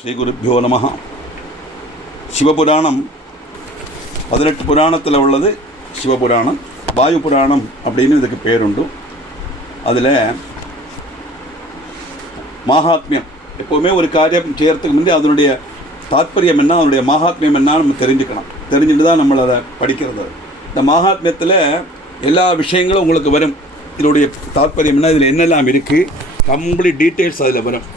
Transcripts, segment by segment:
ஸ்ரீ குருப்பியோ நம. சிவபுராணம் 18 புராணத்தில் உள்ளது சிவபுராணம். வாயு புராணம் அப்படின்னு இதுக்கு பேருண்டு. அதில் மகாத்மியம், எப்போவுமே ஒரு காரியம் செய்கிறதுக்கு முந்தைய அதனுடைய தாற்பயம் என்ன, அதனுடைய மகாத்மியம் என்னன்னு நம்ம தெரிஞ்சுக்கணும். தெரிஞ்சுட்டு தான் நம்மளை அதை படிக்கிறது. இந்த மகாத்மியத்தில் எல்லா விஷயங்களும் உங்களுக்கு வரும். இதனுடைய தாற்பயம் என்ன, இதில் என்னெல்லாம் இருக்குது, கம்ப்ளீட் டீட்டெயில்ஸ் அதில் வரும்.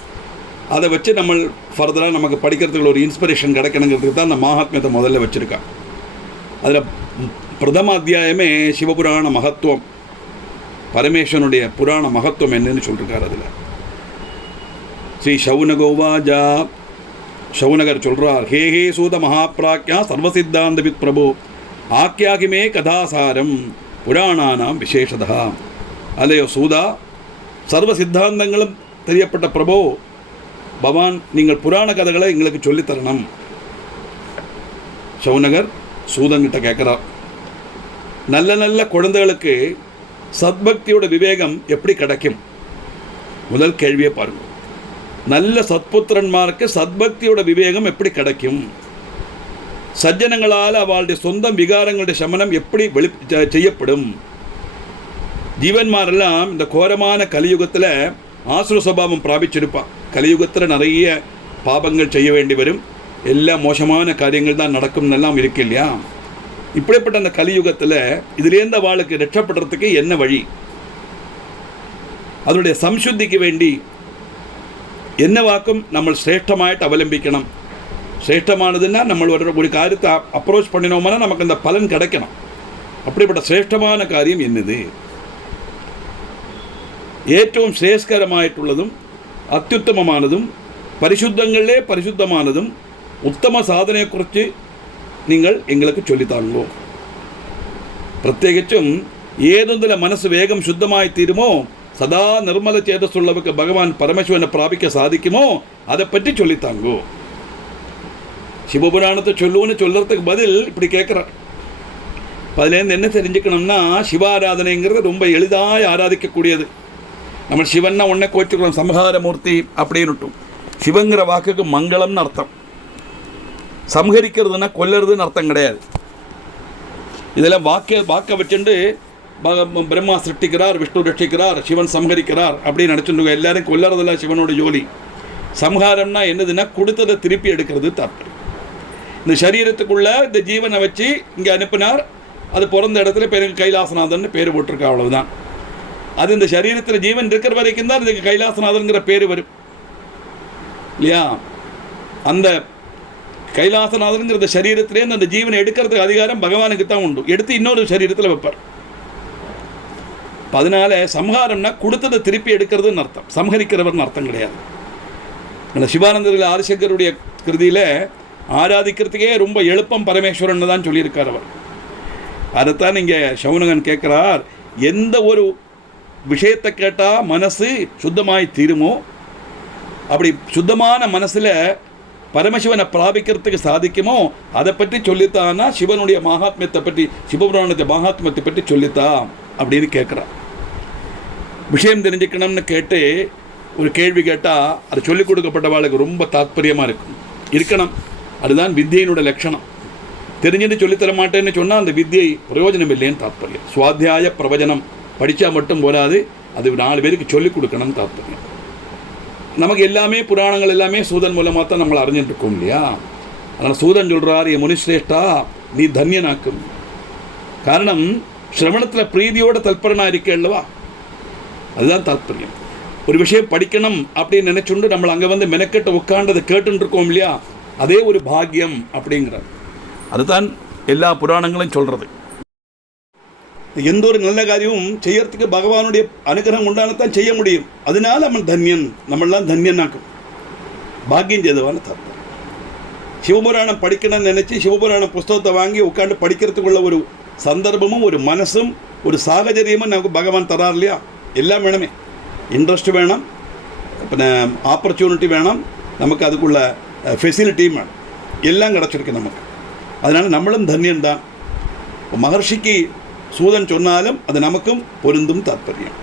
அதை வச்சு நம்ம ஃபர்தராக நமக்கு படிக்கிறதுக்கு ஒரு இன்ஸ்பிரேஷன் கிடைக்கணுங்கிறதுக்கு தான் அந்த மகாத்மியத்தை முதல்ல வச்சுருக்கான். அதில் பிரதம அத்தியாயமே சிவபுராண மகத்துவம், பரமேஸ்வரனுடைய புராண மகத்துவம் என்னன்னு சொல்லியிருக்கார். அதில் ஸ்ரீ சௌனகோவாஜா, சௌனகர் சொல்கிறார், ஹே ஹே சூத மகாப்ராக்யா சர்வசித்தாந்தவித் பிரபு ஆக்கியாகிமே கதாசாரம் புராணானாம் விசேஷதா. அலையோ சூதா, சர்வ சித்தாந்தங்களும் தெரியப்பட்ட பிரபு பகவான், நீங்கள் புராண கதைகளை எங்களுக்கு சொல்லித்தரணும். சௌனகர் சூதன்கிட்ட கேட்குறார், நல்ல நல்ல குழந்தைகளுக்கு சத்பக்தியோட விவேகம் எப்படி கிடைக்கும்? முதல் கேள்வியை பாருங்கள். நல்ல சத்புத்திரன்மாருக்கு சத்பக்தியோட விவேகம் எப்படி கிடைக்கும்? சஜ்ஜனங்களால் அவளுடைய சொந்த விகாரங்களுடைய சமனம் எப்படி செய்யப்படும்? ஜீவன்மாரெல்லாம் இந்த கோரமான கலியுகத்தில் ஆசுர சுபாவம் பிராபிச்சிருப்பான். கலியுகத்தில் நிறைய பாபங்கள் செய்ய வேண்டி வரும், எல்லா மோசமான காரியங்கள் தான் நடக்கும் எல்லாம் இருக்கு இல்லையா? இப்படிப்பட்ட அந்த கலியுகத்தில் இதுலேருந்து அவளுக்கு ரட்சப்படுறதுக்கு என்ன வழி? அதனுடைய சம்சுத்திக்கு வேண்டி என்ன வாக்கும் நம்ம சிரேஷ்டமாயிட்டு அவலம்பிக்கணும். சிரேஷ்டமானதுன்னா நம்ம ஒரு காரியத்தை அப்ரோச் பண்ணினோம்னா நமக்கு அந்த பலன் கிடைக்கணும். அப்படிப்பட்ட சிரேஷ்டமான காரியம் என்னது? ഏറ്റവും ശ്രേഷ്ഠകരമായിട്ടുള്ളതും അത്യുത്തമമാനതും പരിശുദ്ധങ്ങളിലെ പരിശുദ്ധമാനതും ഉത്തമ സാധനയെക്കുറിച്ച് നിങ്ങൾ എങ്ങൾക്ക് ചൊല്ലിത്താങ്ങുമോ? പ്രത്യേകിച്ചും ഏതൊന്നിലെ മനസ്സ് വേഗം ശുദ്ധമായി തീരുമോ, സദാ നിർമ്മല ചേതസ്സുള്ളവർക്ക് ഭഗവാൻ പരമശിവനെ പ്രാപിക്കാൻ സാധിക്കുമോ, അതെപ്പറ്റി ചൊല്ലിത്താങ്ങുമോ? சிவபுராணத்தை சொல்லுன்னு சொல்கிறதுக்கு பதில் இப்படி கேட்குறார். அதுலேருந்து என்ன தெரிஞ்சுக்கணும்னா, சிவாராதனைங்கிறது ரொம்ப எளிதாக ஆராதிக்கக்கூடியது. நம்ம சிவன்னா ஒன்றை கோச்சுக்கிறோம், சம்ஹாரமூர்த்தி அப்படின்னுட்டும். சிவங்கிற வாக்குக்கு மங்களம்னு அர்த்தம். சம்ஹரிக்கிறதுனா கொல்லுறதுன்னு அர்த்தம் கிடையாது. இதெல்லாம் வாக்க வச்சுட்டு பிரம்மா சிருஷ்டிக்கிறார், விஷ்ணு ரட்சிக்கிறார், சிவன் சம்ஹரிக்கிறார் அப்படின்னு நினச்சிட்டு எல்லாரும் கொல்லுறதில்ல சிவனோட ஜோலி. சம்ஹாரம்னா என்னதுன்னா கொடுத்ததை திருப்பி எடுக்கிறது தாற்பயம். இந்த சரீரத்துக்குள்ளே இந்த ஜீவனை வச்சு இங்கே அனுப்பினார், அது பிறந்த இடத்துல பேருக்கு கைலாசநாதன் பேர் போட்டிருக்கா, அவ்வளவுதான். அது இந்த சரீரத்தில் ஜீவன் இருக்கிற வரைக்கும் தான் இதுக்கு கைலாசநாதன்கிற பேர் வரும் இல்லையா? அந்த கைலாசநாதன்கிற சரீரத்திலேருந்து அந்த ஜீவனை எடுக்கிறதுக்கு அதிகாரம் பகவானுக்கு தான் உண்டு. எடுத்து இன்னொரு சரீரத்தில் வைப்பார். அதனால சம்ஹாரம்னா கொடுத்ததை திருப்பி எடுக்கிறதுன்னு அர்த்தம், சம்ஹரிக்கிறவர்னு அர்த்தம் கிடையாது. அந்த சிவானந்தர்கள் ஆதிசங்கருடைய கிருதியில் ஆராதிக்கிறதுக்கே ரொம்ப எழுப்பம் பரமேஸ்வரன் தான் சொல்லியிருக்கார் அவர். அதைத்தான் இங்கே சௌனகன் கேட்குறார், எந்த ஒரு விஷயத்தை கேட்டால் மனசு சுத்தமாய் தீருமோ, அப்படி சுத்தமான மனசில் பரமசிவனை பிராபிக்கிறதுக்கு சாதிக்குமோ அதை பற்றி சொல்லித்தான்னா சிவனுடைய மகாத்மியத்தை பற்றி, சிவபுராணத்தை மகாத்மியத்தை பற்றி சொல்லித்தா அப்படின்னு கேட்குறான். விஷயம் தெரிஞ்சுக்கணும்னு கேட்டு ஒரு கேள்வி கேட்டால் அது சொல்லிக் கொடுக்கப்பட்டவாளுக்கு ரொம்ப தாத்பரியமாக இருக்கணும். அதுதான் வித்தியினுடைய லட்சணம். தெரிஞ்சுட்டு சொல்லித்தர மாட்டேன்னு சொன்னால் அந்த வித்தியை பிரயோஜனம் இல்லைன்னு தாத்பரியம். சுவாத்தியாய பிரவச்சனம் படித்தா மட்டும் போராது, அது 4 பேருக்கு சொல்லிக் கொடுக்கணும்னு தாத்பரியம். நமக்கு எல்லாமே புராணங்கள் எல்லாமே சூதன் மூலமாக தான் நம்மளை அறிஞ்சிட்டு இருக்கோம் இல்லையா? அதனால் சூதன் சொல்கிறார், என் முனிஸ்ரேஷ்டா நீ தன்யனாக்கும். காரணம், சிரவணத்தில் பிரீதியோட தல்பரனாக இருக்கே அல்லவா, அதுதான் தாத்பரியம். ஒரு விஷயம் படிக்கணும் அப்படின்னு நினைச்சுண்டு நம்மளை அங்கே வந்து மெனக்கெட்ட உட்காண்டதை கேட்டுன்னு இருக்கோம் இல்லையா, அதே ஒரு பாக்கியம் அப்படிங்கிறார். அதுதான் எல்லா புராணங்களும் சொல்கிறது. எந்த ஒரு நல்ல காரியமும் செய்யறதுக்கு பகவானுடைய அனுகிரகம் உண்டானத்தான் செய்ய முடியும். அதனால நம்ம தன்யன், நம்மளாம் தன்யனாக்கும், பாக்கியம் செய்தவான தாற்பயம். சிவபுராணம் படிக்கணும்னு நினச்சி சிவபுராணம் புஸ்தகத்தை வாங்கி உட்காந்து படிக்கிறதுக்குள்ள ஒரு சந்தர்ப்பமும் ஒரு மனசும் ஒரு சாகச்சரியமும் நமக்கு பகவான் தரார் இல்லையா? எல்லாம் வேணுமே. இன்ட்ரெஸ்ட் வேணும், இப்போ ஆப்பர்ச்சுனிட்டி வேணும், நமக்கு அதுக்குள்ள ஃபெசிலிட்டியும் வேணும், எல்லாம் கிடச்சிருக்கு நமக்கு. அதனால் நம்மளும் தன்யன் தான். மகர்ஷிக்கு சூதன் சொன்னாலும் அது நமக்கும் பொருந்தும் தாற்பயம்.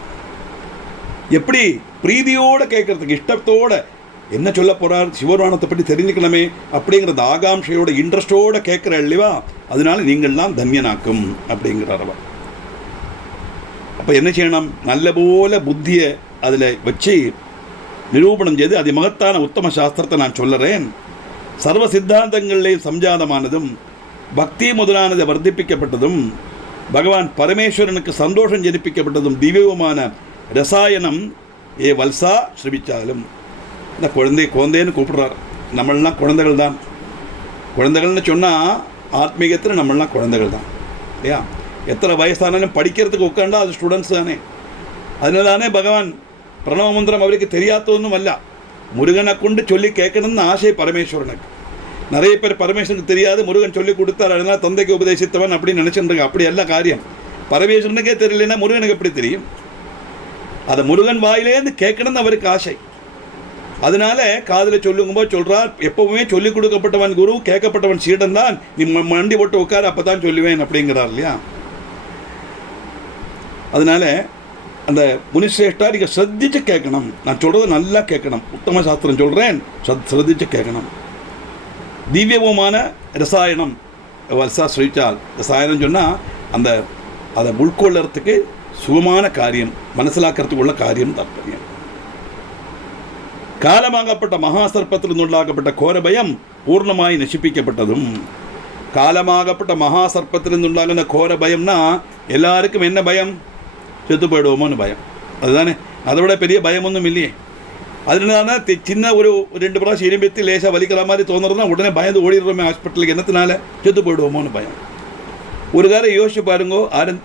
எப்படி பிரீதியோடு கேட்கறதுக்கு, இஷ்டத்தோடு என்ன சொல்ல போகிறார், சிவபுராணத்தை பற்றி தெரிஞ்சுக்கணுமே அப்படிங்கிறது ஆகாம்ஷையோட இன்ட்ரெஸ்டோடு கேட்குற இல்லைவா, அதனால நீங்கள்லாம் தன்யனாக்கும் அப்படிங்கிறார் அவர். அப்போ என்ன செய்யணும், நல்ல போல புத்தியை அதில் வச்சு நிரூபணம் செய்து அது மகத்தான உத்தம சாஸ்திரத்தை நான் சொல்லுறேன். சர்வ சித்தாந்தங்களிலே சம்ஜாதமானதும் பக்தி முதலானதை வர்த்திப்பிக்கப்பட்டதும் பகவான் பரமேஸ்வரனுக்கு சந்தோஷம் ஜனிப்பிக்கப்பட்டதும் திவ்யமான ரசாயனம் ஏ வல்சா ஸ்ரவிச்சாலும். இந்த குழந்தைன்னு கூப்பிடுறார். நம்மளாம் குழந்தைகள் தான். குழந்தைகள்னு சொன்னால் ஆத்மீகத்தில் நம்மளாம் குழந்தைகள் தான் இல்லையா. எத்தனை வயசானாலும் படிக்கிறதுக்கு உட்காண்டா அது ஸ்டூடெண்ட்ஸ் தானே. அதனால தானே பகவான் பிரணவ மந்திரம் அவருக்கு தெரியாதொன்னும் அல்ல, முருகனை கொண்டு சொல்லி கேட்கணும்னு ஆசை பரமேஸ்வரனுக்கு. நிறைய பேர் பரமேஸ்வரனுக்கு தெரியாது, முருகன் சொல்லி கொடுத்தார், அதனால் தந்தைக்கு உபதேசித்தவன் அப்படின்னு நினச்சிட்டு அப்படி எல்லா காரியம். பரமேஸ்வரனுக்கே தெரியலன்னா முருகனுக்கு எப்படி தெரியும்? அதை முருகன் வாயிலேருந்து கேட்கணும்னு அவருக்கு ஆசை. அதனால காதில் சொல்லுங்கும்போது சொல்கிறார், எப்பவுமே சொல்லிக் கொடுக்கப்பட்டவன் குரு, கேட்கப்பட்டவன் சீடன் தான், நீ மண்டி போட்டு உட்கார் அப்போ தான் சொல்லுவேன் அப்படிங்கிறார் இல்லையா. அதனால அந்த முனிசிரேஷ்டா நீங்கள் ശ്രദ്ധിച്ച് கேட்கணும், நான் சொல்கிறத நல்லா கேட்கணும், உத்தம சாஸ்திரம் சொல்கிறேன், ശ്രദ്ധിച്ച് கேட்கணும். திவ்யமான ரசாயனம் வல்சா ஸ்ரீச்சால். ரசாயனம் சொன்னால் அதை உள்கொள்ளறதுக்கு சுகமான காரியம், மனசிலாக்கிறதுக்கு உள்ள காரியம் தாற்பயம். காலமாகப்பட்ட மகாசர்ப்பத்திலிருந்து உண்டாக்கப்பட்ட கோர பயம் பூர்ணமாய் நசிப்பிக்கப்பட்டதும். காலமாகப்பட்ட மகாசர்ப்பத்திலிருந்து உண்டாகின கோர பயம்னா எல்லாருக்கும் என்ன பயம், செத்து போயிடுவோமோன்னு பயம். அதுதானே, அதை விட பெரிய பயம் ஒன்றும் இல்லையே. அதனால சின்ன ஒரு 2 பிராവശ്யம் இரும்பி லேசாக வலிக்கிற மாதிரி தோணுறதுனா உடனே பயந்து ஓடிடுறோமே ஹாஸ்பிட்டலுக்கு, என்னத்தினால செத்து போயிடுவோமோன்னு பயம். ஒரு காரம் யோசிச்சு பாருங்கோ, யாரும்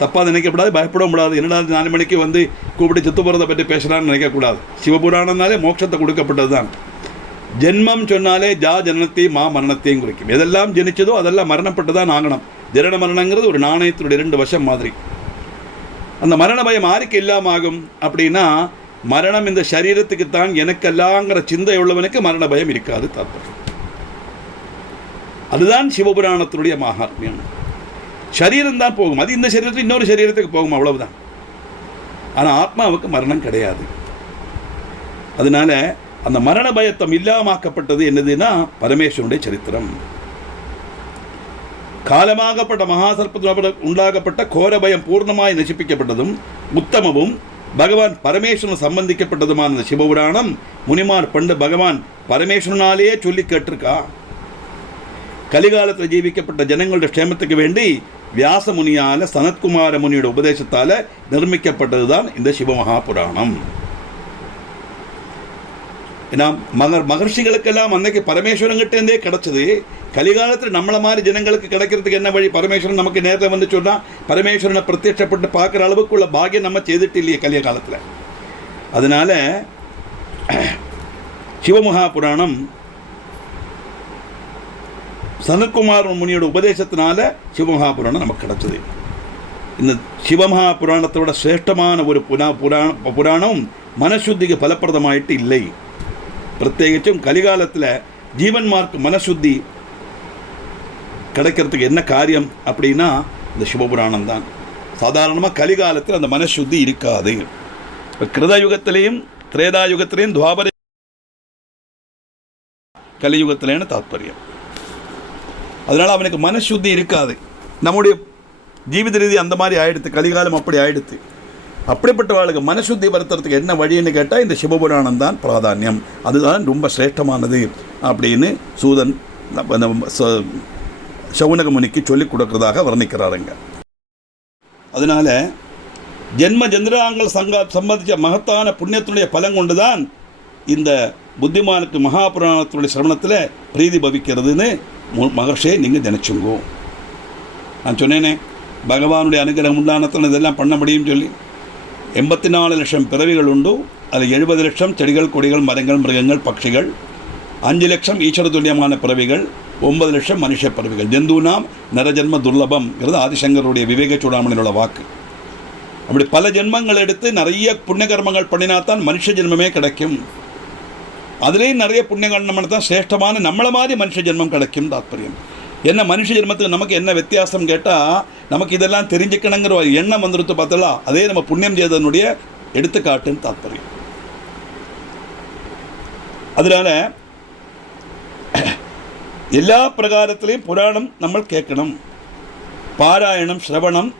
தப்பாக நினைக்கக்கூடாது, பயப்படவும் கூடாது. என்னடா 4 மணிக்கு வந்து கூப்பிட்டு செத்து போகிறத பற்றி பேசலான்னு நினைக்கக்கூடாது. சிவபுராணம்னாலே மோட்சத்தை கொடுக்கப்பட்டது தான். ஜென்மம் சொன்னாலே ஜனனத்தை மரணத்தையும் குறிக்கும். எதெல்லாம் ஜனிச்சதோ அதெல்லாம் மரணப்பட்டு தான் ஆகணும். ஜனன மரணங்கிறது ஒரு நாணயத்தினுடைய 2 வசம் மாதிரி. அந்த மரண பயம் யாருக்கு இல்லாமல் ஆகும் அப்படின்னா, மரணம் இந்த சரீரத்துக்குத்தான் எனக்கெல்லாங்கிற சிந்தை உள்ளவனுக்கு மரண பயம் இருக்காது தாற்பயம். அதுதான் சிவபுராணத்தினுடைய மகாத்மியம். சரீரம் தான் போகும், அது இந்த சரீரத்துக்கு இன்னொரு சரீரத்துக்கு போகும், அவ்வளவுதான். ஆனால் ஆத்மாவுக்கு மரணம் கிடையாது. அதனால அந்த மரண பயத்தம் இல்லாமாக்கப்பட்டது என்னதுன்னா பரமேஸ்வரனுடைய சரித்திரம். காலமாகப்பட்ட மகாசர்ப்ப உண்டாகப்பட்ட கோர பயம் பூர்ணமாய் நசிப்பிக்கப்பட்டதும் உத்தமமும் பகவான் பரமேஸ்வரன் சம்பந்திக்கப்பட்டதுமான சிவபுராணம் முனிமார் பண்டு பகவான் பரமேஸ்வரனாலேயே சொல்லி கேட்டிருக்கா. கலிகாலத்தில் ஜீவிக்கப்பட்ட ஜனங்களுடைய க்ஷேமத்துக்கு வேண்டி வியாச முனியால் சனத்குமார முனியோட உபதேசத்தால் நிர்மிக்கப்பட்டது தான் இந்த சிவமகாபுராணம். ஏன்னா மகர்ஷிகளுக்கெல்லாம் அன்னைக்கு பரமேஸ்வரங்கிட்டேருந்தே கிடச்சிது. கலிகாலத்தில் நம்மளை மாதிரி ஜனங்களுக்கு கிடைக்கிறதுக்கு என்ன வழி? பரமேஸ்வரன் நமக்கு நேரில் வந்து சொன்னால் பரமேஸ்வரனை பிரத்யட்சப்பட்டு பார்க்குற அளவுக்கு உள்ள பாக்கியம் நம்ம செய்துட்டு இல்லையே கலிய காலத்தில். அதனால் சிவமகாபுராணம் சனத்குமார் முனியோட உபதேசத்தினால சிவமகாபுராணம் நமக்கு கிடச்சிது. இந்த சிவமகாபுராணத்தோட சிரேஷ்டமான ஒரு புராணம் மனசுத்திக்கு பலப்பிரதமாயிட்டு இல்லை. பிரத்யேகிச்சும் கலிகாலத்தில் ஜீவன்மார்க்கு மனசுத்தி கிடைக்கிறதுக்கு என்ன காரியம் அப்படின்னா இந்த சிவபுராணம் தான். சாதாரணமாக கலிகாலத்தில் அந்த மனசுத்தி இருக்காது. கிருதயுகத்திலையும் திரேதாயுகத்திலையும் துவாபர கலியுகத்திலேன்னு தாத்பரியம். அதனால் அவனுக்கு மனசுத்தி இருக்காது. நம்முடைய ஜீவித ரீதி அந்த மாதிரி ஆயிடுத்து, கலிகாலம் அப்படி ஆயிடுத்து. அப்படிப்பட்டவர்களுக்கு மனசுத்தி வருத்துறதுக்கு என்ன வழின்னு கேட்டால் இந்த சிவபுராணம் தான் பிராதானியம், அதுதான் ரொம்ப சிரேஷ்டமானது அப்படின்னு சூதன் சவுனக முனிக்கு சொல்லிக் கொடுக்கறதாக வர்ணிக்கிறாருங்க. அதனால் ஜென்ம ஜந்திராங்கள் சம்பந்தித்த மகத்தான புண்ணியத்தினுடைய பலம் கொண்டு தான் இந்த புத்திமானுக்கு மகாபுராணத்தினுடைய சிரவணத்தில் பிரீதி பவிக்கிறதுன்னு மகர்ஷியை நீங்கள் நினச்சுங்கோ. நான் சொன்னேனே பகவானுடைய அனுகிரகம் உண்டானத்தில் இதெல்லாம் பண்ண முடியும்னு சொல்லி. 84 லட்சம் பிறவிகள் உண்டு. அதில் 70 லட்சம் செடிகள் கொடிகள் மரங்கள் மிருகங்கள் பட்சிகள், 5 லட்சம் ஈஸ்வர துல்லியமான பிறவிகள், 9 லட்சம் மனுஷ பிறவிகள். ஜந்துனாம் நரஜன்ம துர்லபம்ங்கிறது ஆதிசங்கருடைய விவேக சூடாமணியோட வாக்கு. அப்படி பல ஜென்மங்கள் எடுத்து நிறைய புண்ணியகர்மங்கள் பண்ணினாத்தான் மனுஷ ஜென்மமே கிடைக்கும். அதுலேயும் நிறைய புண்ணியகர்மம் தான் சிரேஷ்டமான நம்மளை மாதிரி மனுஷ ஜென்மம் கிடைக்கும் தாத்பரியம். என்ன மனுஷ ஜென்மத்துக்கு நமக்கு என்ன வித்தியாசம் கேட்டால், நமக்கு இதெல்லாம் தெரிஞ்சுக்கணுங்கிற ஒரு எண்ணம் வந்துடுத்து பார்த்தலாம். அதே நம்ம புண்ணியம் செய்ததனுடைய எடுத்துக்காட்டுன்னு தாத்பரியம். அதனால் எல்லா பிரகாரத்திலையும் புராணம் நம்ம கேட்கணும். பாராயணம், சிரவணம்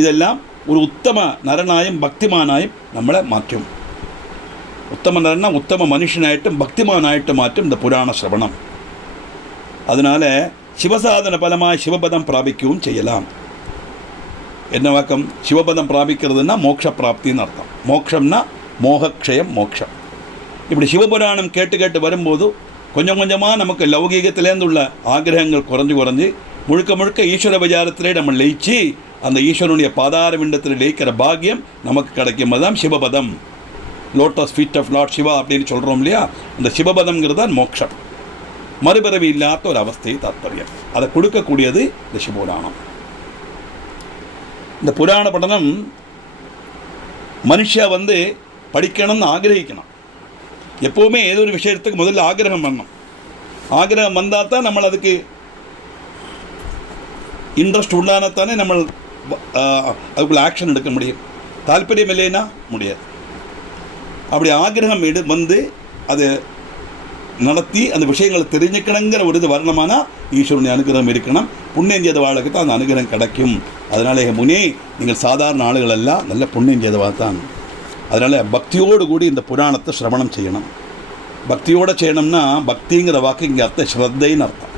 இதெல்லாம் ஒரு உத்தம நரனாயும் பக்திமானாயும் நம்மளை மாற்றும். உத்தம நரனா உத்தம மனுஷனாയിട്ടും பக்திமானாയിട്ടും மாற்றும் இந்த புராண சிரவணம். அதனால் சிவசாதன பலமாக சிவபதம் பிராபிக்கவும் செய்யலாம். என்ன வாக்கம்? சிவபதம் பிராபிக்கிறதுனா மோட்ச பிராப்தின்னு அர்த்தம். மோட்சம்னா மோகக்ஷயம் மோட்சம். இப்படி சிவபுராணம் கேட்டு கேட்டு வரும்போது கொஞ்சம் கொஞ்சமாக நமக்கு லௌகீகத்திலேருந்து உள்ள ஆகிரகங்கள் குறைஞ்சு முழுக்க முழுக்க ஈஸ்வர விசாரத்திலே நம்ம லயிச்சு அந்த ஈஸ்வரனுடைய பாதார விண்டத்தில் லயிக்கிற பாக்கியம் நமக்கு கிடைக்கும். அதுதான் சிவபதம். Lotus feet of Lord Shiva அப்படின்னு சொல்கிறோம் இல்லையா? அந்த சிவபதம்ங்கிறது தான் மோட்சம், மறுபிறவி இல்லாத ஒரு அவஸ்தை தாத்பரியம். அதை கொடுக்கக்கூடியது இந்த சிவபுராணம். இந்த புராண படனம் மனுஷா படிக்கணும்னு ஆகிரகிக்கணும். எப்போவுமே ஏதோ ஒரு விஷயத்துக்கு முதல்ல ஆகிரகம் பண்ணணும். ஆகிரகம் வந்தால் தான் நம்ம அதுக்கு இன்ட்ரெஸ்ட் உண்டானத்தானே நம்ம அதுக்குள்ள ஆக்ஷன் எடுக்க முடியும். தாற்பயம் இல்லைன்னா முடியாது. அப்படி ஆகிரகம் அது நடத்தி அந்த விஷயங்களை தெரிஞ்சுக்கணுங்கிற ஒரு இது வரணுமானா ஈஸ்வரனுடைய அனுகிரகம் இருக்கணும். புண்ணியம் செய்த வாழ்க்கை தான் அந்த அனுகிரகம் கிடைக்கும். அதனால் முனே நீங்கள் சாதாரண ஆளுகள் எல்லாம் நல்ல புண்ணியம் செய்தவா தான். அதனால் பக்தியோடு கூடி இந்த புராணத்தை சிரவணம் செய்யணும். பக்தியோடு செய்யணும்னா பக்திங்கிற வாக்கு இங்கே அர்த்தம் ஸ்ரத்தைன்னு அர்த்தம்.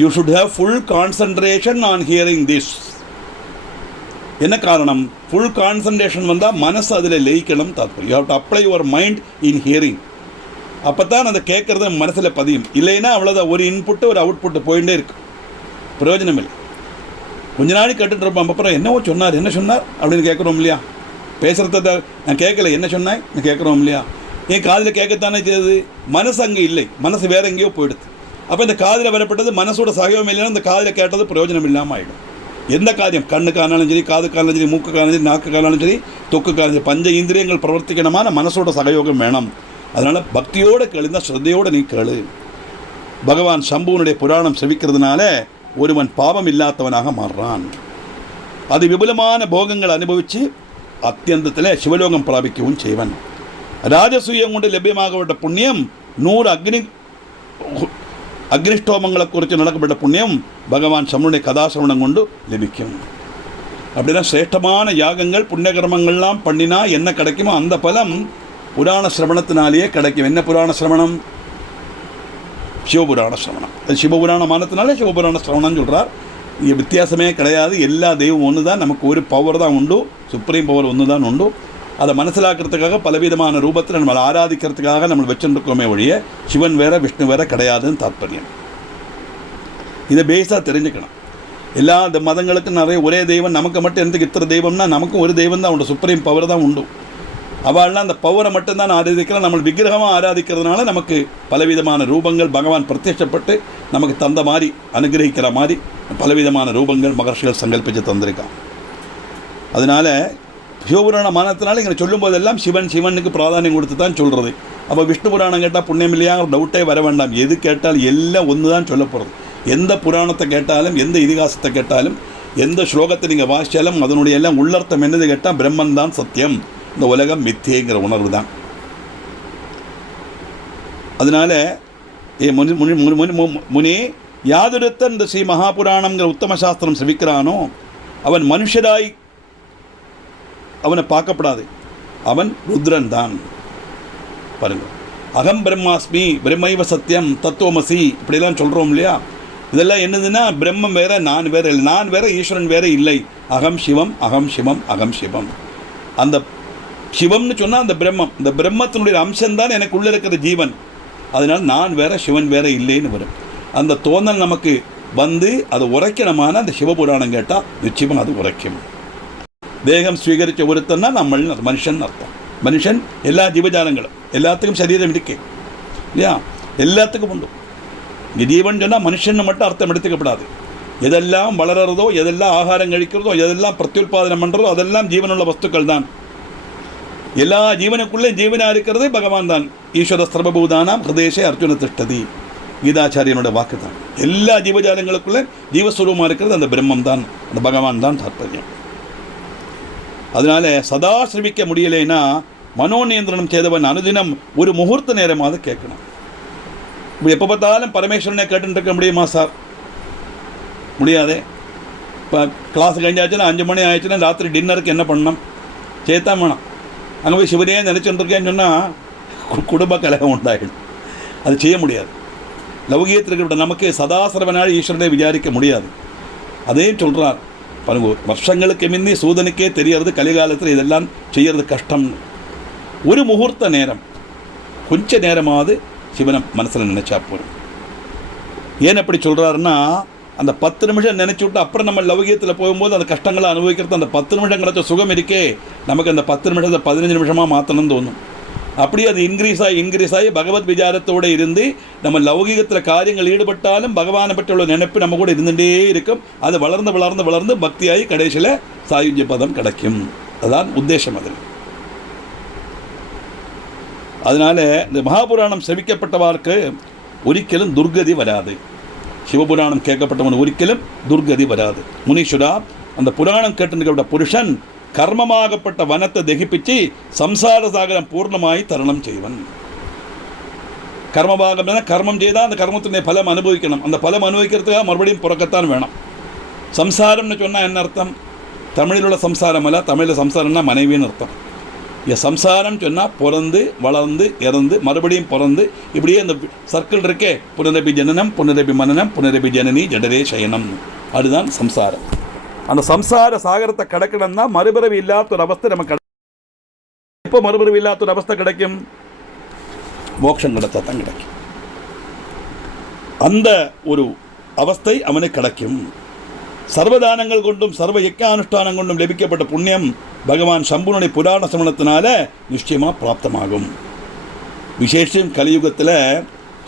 You should have full concentration on hearing this. என்ன காரணம்? ஃபுல் கான்சன்ட்ரேஷன் வந்தால் மனசு அதில் லயிக்கணும் தாத்பரியம். You have to apply your mind in hearing. அப்போ தான் அதை கேட்குறது மனசில் பதியும். இல்லைன்னா அவ்வளோதான், ஒரு இன்புட்டு ஒரு அவுட்புட்டு போயிட்டே இருக்கும், பிரயோஜனம் இல்லை. கொஞ்ச நாளைக்கு கேட்டுட்டு இருப்போம். அப்புறம் என்னவோ சொன்னார், என்ன சொன்னார் அப்படின்னு கேட்குறோம் இல்லையா? பேசுகிறத நான் கேட்கல, என்ன சொன்னாய் நான் கேட்குறோம் இல்லையா? என் காதில் கேட்கத்தானே செய்யுது, மனசு அங்கே இல்லை, மனசு வேறு எங்கேயோ போயிடுது. அப்போ இந்த காதில் வரப்பட்டது மனசோட சகயோகம் இல்லைன்னா இந்த காதில் கேட்டது பிரயோஜனம் இல்லாமல் ஆகிடும். எந்த காரியம், கண்ணுக்கானாலும் சரி, காதுக்கானாலும் சரி, மூக்குக்கானாலும் சரி, நாக்குக்கானாலும் சரி, தொக்குக்கானாலும் சரி, பஞ்ச இந்திரியங்கள் பிரவர்த்திக்கணுமான மனசோட சகயோகம் வேணும். அதனால் பக்தியோடு கேளுந்தா ஸ்ரத்தையோடு நீ கேளு. பகவான் சம்புவனுடைய புராணம் செவிக்கிறதுனால ஒருவன் பாவம் இல்லாதவனாக மாறுறான். அது விபுலமான போகங்கள் அனுபவித்து அத்தியந்தத்தில் சிவலோகம் பிராபிக்கவும் செய்வன். ராஜசூயம் கொண்டு லഭ്യமாகப்பட்ட புண்ணியம் 100 அக்னிஷ்டோமங்களை குறித்து நடக்கப்பட்ட புண்ணியம் பகவான் சம்புவனுடைய கதாசிரவணம் கொண்டு லபிக்கும். அப்படின்னா சிரேஷ்டமான யாகங்கள் புண்ணியகர்மங்கள்லாம் பண்ணினா என்ன கிடைக்குமோ அந்த பலம் புராண சிரவணத்தினாலேயே கிடைக்கும். என்ன புராண சிரவணம்? சிவபுராண சிரவணம். அது சிவபுராணமானத்தினாலே சிவபுராண சிரவணம்னு சொல்கிறார். இங்கே வித்தியாசமே கிடையாது. எல்லா தெய்வம் ஒன்று தான். நமக்கு ஒரு பவர் தான் உண்டு, சுப்ரீம் பவர் ஒன்று தான் உண்டு. அதை மனசிலாக்கிறதுக்காக பலவிதமான ரூபத்தில் நம்மளை ஆராதிக்கிறதுக்காக நம்ம வச்சுருக்கோமே ஒழிய சிவன் வேற விஷ்ணு வேற கிடையாதுன்னு தாற்பயம். இதை பேஸாக தெரிஞ்சுக்கணும். எல்லா மதங்களுக்கும் நிறைய ஒரே தெய்வம், நமக்கு மட்டும் எந்தக்கு இத்தனை தெய்வம்னா நமக்கும் ஒரு தெய்வம் தான் உண்டு, சுப்ரீம் பவர் தான் உண்டு. அவள்லாம் அந்த பவரை மட்டும்தான் ஆராதிக்கிறோம். நம்ம விக்கிரகமாக ஆராதிக்கிறதுனால நமக்கு பலவிதமான ரூபங்கள் பகவான் பிரத்யட்சப்பட்டு நமக்கு தந்த மாதிரி அனுகிரகிக்கிற மாதிரி பலவிதமான ரூபங்கள் மகர்ஷிகள் சங்கல்பித்து தந்திருக்கான். அதனால் சிவபுராண மானத்தினால இங்கே சொல்லும் போதெல்லாம் சிவனுக்கு பிராதானியம் கொடுத்து தான் சொல்கிறது. அப்போ விஷ்ணு புராணம் கேட்டால் புண்ணியம் இல்லையாங்கிற டவுட்டே வர வேண்டாம். எது கேட்டாலும் எல்லாம் ஒன்று தான் சொல்ல போகிறது. எந்த புராணத்தை கேட்டாலும், எந்த இதிகாசத்தை கேட்டாலும், எந்த ஸ்லோகத்தை நீங்கள் வாசித்தாலும் அதனுடைய எல்லாம் உள்ளர்த்தம் என்னது கேட்டால் பிரம்மன் தான் சத்தியம், இந்த உலகம் மித்தியங்கிற உணர்வு தான். அதனால் முனி யாதொருத்தன் இந்த ஸ்ரீ மகாபுராணங்கிற உத்தம சாஸ்திரம் செவிக்கிறானோ அவன் மனுஷராய் அவனை பார்க்கப்படாது, அவன் ருத்ரன் தான். பாருங்கள், அகம் பிரம்மாஸ்மி பிரம்மைவ சத்தியம் தத்துவமசி இப்படிலாம் சொல்கிறோம் இல்லையா? இதெல்லாம் என்னதுன்னா பிரம்மம் வேற, நான் வேற இல்லை, நான் வேற ஈஸ்வரன் வேற இல்லை. அகம் சிவம் அகம் சிவம் அகம் சிவம். அந்த சிவம்னு சொன்னால் அந்த பிரம்மம், இந்த பிரம்மத்தினுடைய அம்சம்தான் எனக்கு உள்ளே இருக்கிற ஜீவன். அதனால் நான் வேற சிவன் வேற இல்லைன்னு வரும். அந்த தோணல் நமக்கு அது உரைக்கணுமான அந்த சிவபுராணம் கேட்டால் நிச்சயமாக அது உரைக்கும். தேகம் ஸ்வீகரித்த ஒருத்தன்னா நம்ம மனுஷன் அர்த்தம். மனுஷன் எல்லா ஜீவஜாலங்களும், எல்லாத்துக்கும் சரீரம் இருக்கு இல்லையா? எல்லாத்துக்கும் உண்டு. இங்கே ஜீவன் சொன்னால் மனுஷன் மட்டும் அர்த்தம் எடுத்துக்கப்படாது. எதெல்லாம் வளர்கிறதோ, எதெல்லாம் ஆகாரம் கழிக்கிறதோ, எதெல்லாம் பிரத்யுற்பாதனம் பண்ணுறதோ அதெல்லாம் ஜீவனுள்ள வஸ்துக்கள் தான். எல்லா ஜீவனுக்குள்ளே ஜீவனாக இருக்கிறது பகவான் தான். ஈஸ்வர சர்வபூதானாம் ஹிருதேஷே அர்ஜுன திஷ்டதி, கீதாச்சாரியனோட வாக்கு தான். எல்லா ஜீவஜாலங்களுக்குள்ளே ஜீவஸ்வரூபமாக இருக்கிறது அந்த பிரம்மம் தான், அந்த பகவான் தான் தாற்பயம். அதனால் சதா சிரவிக்க முடியலைன்னா മനോനിയന്ത്രണം ചെയ്തവൻ അനുദിനം ഒരു മുഹൂർത്ത നേരമാത് കേൾക്കണം. இப்படி எப்போ பார்த்தாலும் பரமேஸ்வரனை கேட்டுட்டு இருக்க முடியுமா சார்? முடியாதே. இப்போ கிளாஸ் കഴിഞ്ഞാச்சுன்னா 5 மணி ஆயிடுச்சுன்னா ராத்திரி டின்னருக்கு என்ன பண்ணணும்? செய்யத்தான் வேணும். அங்கே போய் சிவனையே நினச்சிட்டுருக்கேன்னு சொன்னால் குடும்ப கலகம் உண்டாயிடும். அது செய்ய முடியாது. லௌகியத்தில் இருக்கிற நமக்கு சதாசிரவனாக ஈஸ்வரனை விசாரிக்க முடியாது. அதையும் சொல்கிறார் பாருங்க. வருஷங்களுக்கு முன்னே சூதனுக்கே தெரியறது கலிகாலத்தில் இதெல்லாம் செய்கிறது கஷ்டம்னு. ஒரு முகூர்த்த நேரம், கொஞ்ச நேரமாவது சிவனை மனசில் நினச்சா போகிறோம். ஏன் அப்படி சொல்கிறாருன்னா, அந்த 10 நிமிஷம் நினச்சி விட்டு அப்புறம் நம்ம லௌகியத்தில் போகும்போது அந்த கஷ்டங்களை அனுபவிக்கிறது, அந்த 10 நிமிஷம் கிடைச்ச சுகம் இருக்கே, நமக்கு அந்த 10 நிமிஷத்தை 15 நிமிஷமாக மாற்றணும்னு தோணும். அப்படியே அது இன்க்ரீஸ் ஆகி பகவத் விசாரத்தோடு இருந்து நம்ம லௌகிகத்தில் காரியங்கள் ஈடுபட்டாலும் பகவானை பற்றி உள்ள நினைப்பு நம்ம கூட இருந்துகிட்டே இருக்கும். அது வளர்ந்து வளர்ந்து வளர்ந்து பக்தியாகி கடைசியில் சாயுஜ்ய பதம் கிடைக்கும். அதுதான் உத்தேசம். அதில் அதனால் இந்த மகாபுராணம் செவிக்கப்பட்டவாருக்கு ஒரிக்கலும் துர்கதி வராது. சிவபுராணம் கேட்கப்பட்டவன் ஒரிக்கலும் துர்கதி வராது. முனீஸ்வரா, அந்த புராணம் கேட்டுக்கிட்ட புருஷன் கர்மமாகப்பட்ட வனத்தை தகிப்பிச்சு சம்சார சாகரம் பூர்ணமாய் தருணம் செய்வன். கர்மபாகம்னா கர்மம் செய்தால் அந்த கர்மத்தினுடைய பலம் அனுபவிக்கணும். அந்த பலம் அனுபவிக்கிறதுக்காக மறுபடியும் பிறக்கத்தான் வேணும். சம்சாரம்னு சொன்னால் என்ன அர்த்தம்? தமிழில் உள்ள சம்சாரம் அல்ல. தமிழில் சம்சாரம்னா மனைவின்னு அர்த்தம். சம்சாரம் சொன்னால் பிறந்து வளர்ந்து இறந்து மறுபடியும் பிறந்து இப்படியே இந்த சர்க்கிள் இருக்கே. புனரபி ஜனனம் புனரபி மனனம் புனரபி ஜனனி ஜடரே சயனம். அதுதான் சம்சாரம். அந்த சம்சார சாகரத்தை கடக்கணும்னா மறுபிறவி இல்லாத ஒரு அவஸ்தை நமக்கு. எப்போ மறுபிறவி இல்லாத ஒரு அவஸ்தை கிடைக்கும்? மோட்சம் கிடைத்தா தான் கிடைக்கும். அந்த ஒரு அவஸ்தை அவனுக்கு கிடைக்கும். சர்வதானங்கள் கொண்டும் சர்வ யக்கானுஷ்டானம் கொண்டும் லபிக்கப்பட்ட புண்ணியம் பகவான் சம்புனுடைய புராண சிரவணத்தினால நிச்சயமாக பிராப்தமாகும். விசேஷம் கலியுகத்தில்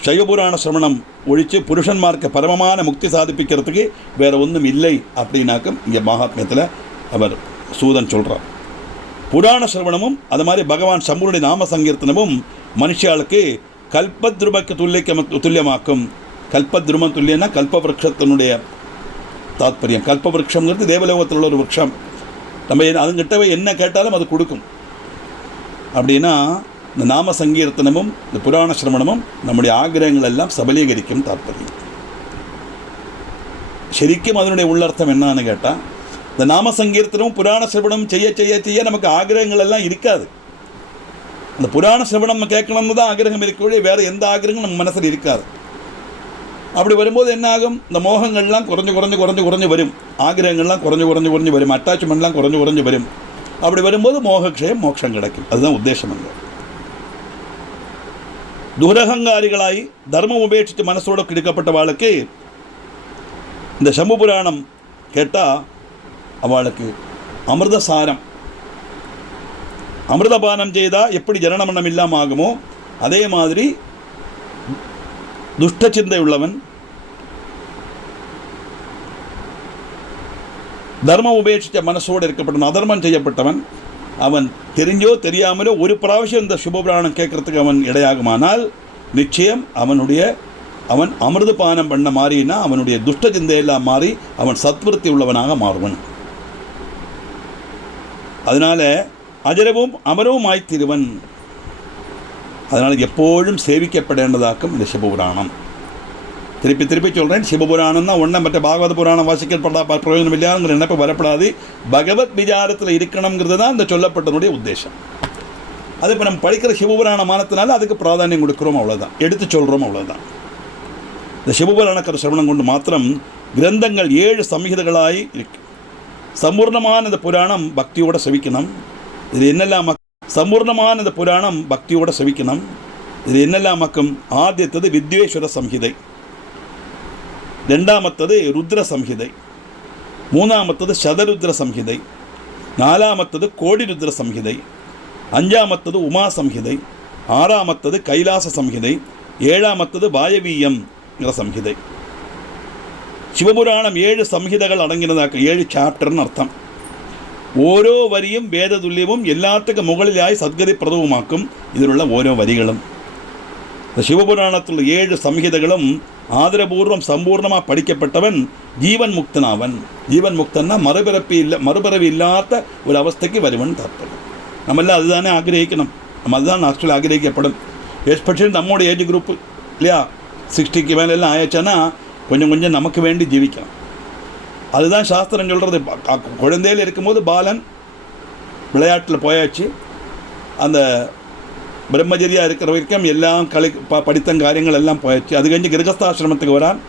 சைவபுராண சிரவணம் ஒழித்து புருஷன்மார்க்க பரமமான முக்தி சாதிப்பிக்கிறதுக்கு வேறு ஒன்றும் இல்லை அப்படின்னாக்கும் இங்கே மகாத்மியத்தில் அவர் சூதன் சொல்கிறார். புராண சிரவணமும் அது மாதிரி பகவான் சம்புனுடைய நாம சங்கீர்த்தனமும் மனுஷாளுக்கு கல்பத்ருமக்கு துல்லியமாக்கும். கல்பத்ருமம் துல்லியன்னா கல்பவருஷத்தினுடைய தாத்பரியம். கல்பவருஷங்கிறது தேவலோகத்தில் உள்ள ஒரு விரக்ஷம். நம்ம அதுங்கிட்டவே என்ன கேட்டாலும் அது கொடுக்கும். அப்படின்னா இந்த நாம சங்கீர்த்தனமும் இந்த புராண சிரவணமும் நம்முடைய ஆக்கிரகங்கள் எல்லாம் சபலீகரிக்கும் தாற்பயம். சரிக்கும் அதனுடைய உள்ளர்த்தம் என்னன்னு கேட்டால், இந்த நாம சங்கீர்த்தனமும் புராண சிரவணம் செய்ய செய்ய செய்ய நமக்கு ஆக்கிரகங்கள் எல்லாம் இருக்காது. அந்த புராண சிரவணம் கேட்கணும்னு தான் ஆக்கிரகம் இருக்கக்கூடிய, வேறு எந்த ஆக்கிரகமும் நம்ம மனசில் இருக்காது. அப்படி வரும்போது என்ன ஆகும்? இந்த மோகங்கள்லாம் குறைஞ்சு வரும். ஆக்கிரகங்கள்லாம் குறைஞ்சு வரும். அட்டாச்மெண்ட்லாம் குறைஞ்சு வரும். அப்படி வரும்போது மோகக்ஷயம் மோட்சம் கிடைக்கும். அதுதான் உத்தேசம். அங்கே துரகங்காரிகளாய் தர்மம் உபேட்சித்து மனசோட கிடைக்கப்பட்ட வாளுக்கு இந்த சம்பு புராணம் கேட்டால் அவளுக்கு அமிர்தசாரம், அமிர்தபானம் செய்தால் எப்படி ஜனன மரணம் இல்லாமல் ஆகுமோ அதே மாதிரி துஷ்ட சிந்தை உள்ளவன், தர்மம் உபேட்சித்த மனசோடு இருக்கப்பட்டவன், அதர்மம் செய்யப்பட்டவன், அவன் தெரிஞ்சோ தெரியாமலோ ஒரு பிராവശ്யம் இந்த சுபபுராணம் கேட்கறதுக்கு அவன் இடையாகுமானால் நிச்சயம் அவன் அமிர்தபானம் பண்ண மாறினா அவனுடைய துஷ்ட சிந்தையெல்லாம் மாறி அவன் சத்விருத்தி உள்ளவனாக மாறுவன். அதனால் அஜரவும் அமரவும் ஆய்த்திருவன். அதனால் எப்போதும் சேவிக்கப்படேண்டதாக்கும் இந்த சிவபுராணம். திருப்பி சொல்கிறேன், சிவபுராணம் தான் ஒன்றை மற்ற பாகவத புராணம் வாசிக்கப்படா பிரயோஜனம் இல்லையாங்கிற நினைப்பு வரப்படாது. பகவத் விசாரத்தில் இருக்கணுங்கிறது தான் இந்த சொல்லப்பட்டதனுடைய உத்தேசம். அது இப்போ நம்ம படிக்கிற சிவபுராணமானத்தினால அதுக்கு பிராதானியம் கொடுக்குறோம், அவ்வளோதான். எடுத்து சொல்கிறோம், அவ்வளோதான். இந்த சிவபுராணக்கர சிரவணம் கொண்டு மாத்திரம் கிரந்தங்கள் 7 சம்ஹிதங்களாய் இருக்கு. சம்பூர்ணமான இந்த புராணம் பக்தியோடு செவிக்கணும். இது என்னெல்லாம் சம்பூர்ணமான இந்த புராணம் பக்தியோடு செவிக்கணும். இது என்னெல்லாமாக்கும்? ஆദ്യத்தது வித்வேஸ்வர சம்ஹிதை, ரெண்டாமத்தது ருத்ர சம்ஹிதை, மூணாமத்தது சதருத்ர சம்ஹிதை, நாலாமத்தது கோடி ருத்ர சம்ஹிதை, அஞ்சாமத்தது உமா சம்ஹிதை, ஆறாமத்தது கைலாச சம்ஹிதை, ஏழாமத்தது வாயவீயம்ங்கிற சம்ஹிதை. சிவபுராணம் 7 சம்ஹிதைகள் அடங்கினதாக்க 7 சாப்டர்னு அர்த்தம். ഓരോ വരിയും വേദതുല്യവും എല്ലാത്തുക്കും മുകളിലായി സദ്ഗതി പ്രദവുമാക്കും ഇതിലുള്ള ഓരോ വരികളും. ശിവപുരാണത്തിലുള്ള 7 സംഹിതകളും ആദരപൂർവ്വം സമ്പൂർണ്ണമായി പഠിക്കപ്പെട്ടവൻ ജീവൻ മുക്തനാവൻ. ജീവൻ മുക്തന്ന മറുപിറവി ഇല്ലാത്ത ഒരവസ്ഥയ്ക്ക് വരുവൻ താല്പര്യം. നമ്മളെല്ലാം അത് തന്നെ ആഗ്രഹിക്കണം. நம்ம அதுதான் ஆக்சுவலி ஆகிரகிக்கப்படும். எஸ்பெஷலி நம்மளோட ஏஜ் குரூப்பு இல்லையா, 60க்கு மேலே எல்லாம் ஆயாச்சுன்னா கொஞ்சம் கொஞ்சம் நமக்கு வேண்டி ஜீவிக்கலாம். அதுதான் சாஸ்திரம் சொல்கிறது. குழந்தையில் இருக்கும்போது பாலன் விளையாட்டில் போயாச்சு, அந்த பிரம்மச்சரியாக இருக்கிற வரைக்கும் எல்லாம் படித்த காரியங்கள் எல்லாம் போயாச்சு. அது கழிஞ்சு கிரகஸ்தாசிரமத்துக்கு வரான்.